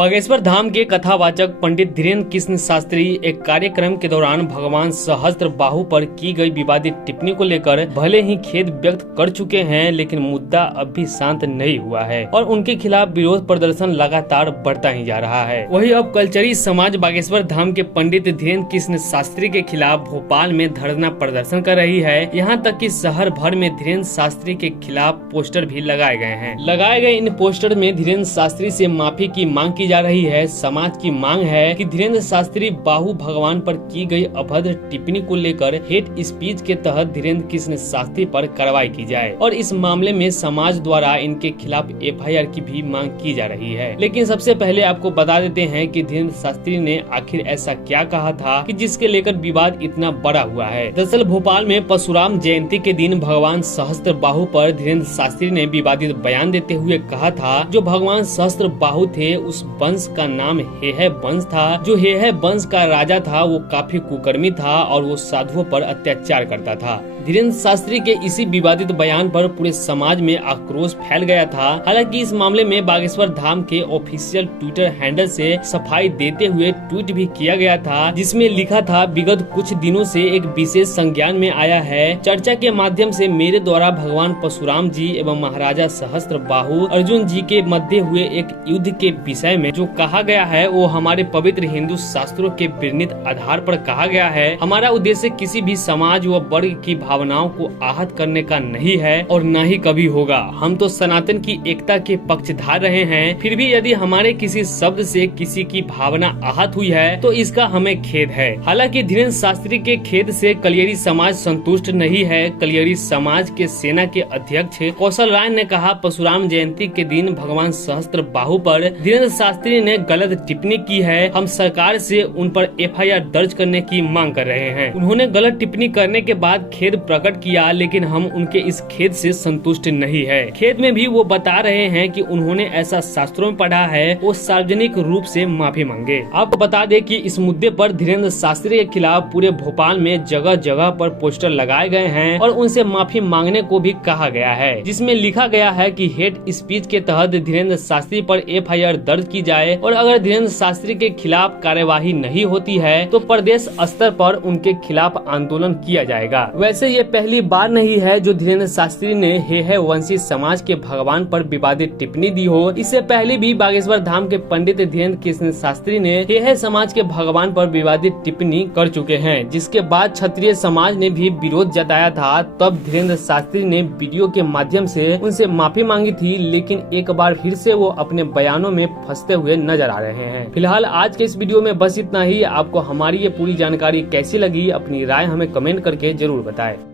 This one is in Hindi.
बागेश्वर धाम के कथावाचक पंडित धीरेन्द्र कृष्ण शास्त्री एक कार्यक्रम के दौरान भगवान सहस्त्र बाहु पर की गई विवादित टिप्पणी को लेकर भले ही खेद व्यक्त कर चुके हैं, लेकिन मुद्दा अब भी शांत नहीं हुआ है और उनके खिलाफ विरोध प्रदर्शन लगातार बढ़ता ही जा रहा है। वहीं अब कलचरी समाज बागेश्वर धाम के पंडित धीरेन्द्र कृष्ण शास्त्री के खिलाफ भोपाल में धरना प्रदर्शन कर रही है। यहाँ तक कि शहर भर में धीरेन्द्र शास्त्री के खिलाफ पोस्टर भी लगाए गए हैं। लगाए गए इन पोस्टर में धीरेन्द्र शास्त्री से माफी की मांग की जा रही है। समाज की मांग है कि धीरेन्द्र शास्त्री बाहु भगवान पर की गई अभद्र टिप्पणी को लेकर हेट स्पीच के तहत धीरेन्द्र कृष्ण शास्त्री पर कार्रवाई की जाए और इस मामले में समाज द्वारा इनके खिलाफ FIR की भी मांग की जा रही है। लेकिन सबसे पहले आपको बता देते हैं कि धीरेन्द्र शास्त्री ने आखिर ऐसा क्या कहा था कि जिसके लेकर विवाद इतना बड़ा हुआ है। दरअसल भोपाल में परशुराम जयंती के दिन भगवान सहस्त्र बाहु पर धीरेन्द्र शास्त्री ने विवादित बयान देते हुए कहा था, जो भगवान सहस्त्र बाहु थे उस वंश का नाम हेह वंश था। जो हेह वंश का राजा था वो काफी कुकर्मी था और वो साधुओं पर अत्याचार करता था। धीरेन्द्र शास्त्री के इसी विवादित बयान पर पूरे समाज में आक्रोश फैल गया था। हालांकि इस मामले में बागेश्वर धाम के ऑफिशियल ट्विटर हैंडल से सफाई देते हुए ट्वीट भी किया गया था, जिसमें लिखा था, विगत कुछ दिनों से एक विशेष संज्ञान में आया है। चर्चा के माध्यम से मेरे द्वारा भगवान परशुराम जी एवं महाराजा सहस्त्र बाहु अर्जुन जी के मध्य हुए एक युद्ध के विषय में जो कहा गया है वो हमारे पवित्र हिंदू शास्त्रों के वर्णित आधार पर कहा गया है। हमारा उद्देश्य किसी भी समाज व वर्ग की भावनाओं को आहत करने का नहीं है और न ही कभी होगा। हम तो सनातन की एकता के पक्षधार रहे हैं। फिर भी यदि हमारे किसी शब्द से किसी की भावना आहत हुई है तो इसका हमें खेद है। हालांकि धीरेन्द्र शास्त्री के खेद से कलियरी समाज संतुष्ट नहीं है। कलियरी समाज के सेना के अध्यक्ष कौशल राय ने कहा, परशुराम जयंती के दिन भगवान सहस्त्र बाहु पर धीरेन्द्र शास्त्री ने गलत टिप्पणी की है। हम सरकार से उन पर FIR दर्ज करने की मांग कर रहे हैं। उन्होंने गलत टिप्पणी करने के बाद खेद प्रकट किया, लेकिन हम उनके इस खेद से संतुष्ट नहीं है। खेद में भी वो बता रहे हैं कि उन्होंने ऐसा शास्त्रों में पढ़ा है, वो सार्वजनिक रूप से माफी मांगे। आपको बता दें कि इस मुद्दे पर धीरेन्द्र शास्त्री के खिलाफ पूरे भोपाल में जगह जगह पर पोस्टर लगाए गए हैं और उनसे माफी मांगने को भी कहा गया है, जिसमें लिखा गया है कि हेट स्पीच के तहत धीरेन्द्र शास्त्री पर FIR दर्ज की जाए और अगर धीरेन्द्र शास्त्री के खिलाफ कार्यवाही नहीं होती है तो प्रदेश स्तर पर उनके खिलाफ आंदोलन किया जाएगा। वैसे ये पहली बार नहीं है जो धीरेन्द्र शास्त्री ने हेह वंशी समाज के भगवान पर विवादित टिप्पणी दी हो। इससे पहले भी बागेश्वर धाम के पंडित धीरेन्द्र कृष्ण शास्त्री ने हेह समाज के भगवान पर विवादित टिप्पणी कर चुके हैं, जिसके बाद क्षत्रिय समाज ने भी विरोध जताया था। तब धीरेन्द्र शास्त्री ने वीडियो के माध्यम से उनसे माफी मांगी थी, लेकिन एक बार फिर से वो अपने बयानों में फंसते हुए नजर आ रहे हैं। फिलहाल आज के इस वीडियो में बस इतना ही। आपको हमारी ये पूरी जानकारी कैसी लगी, अपनी राय हमें कमेंट करके जरूर बताएं।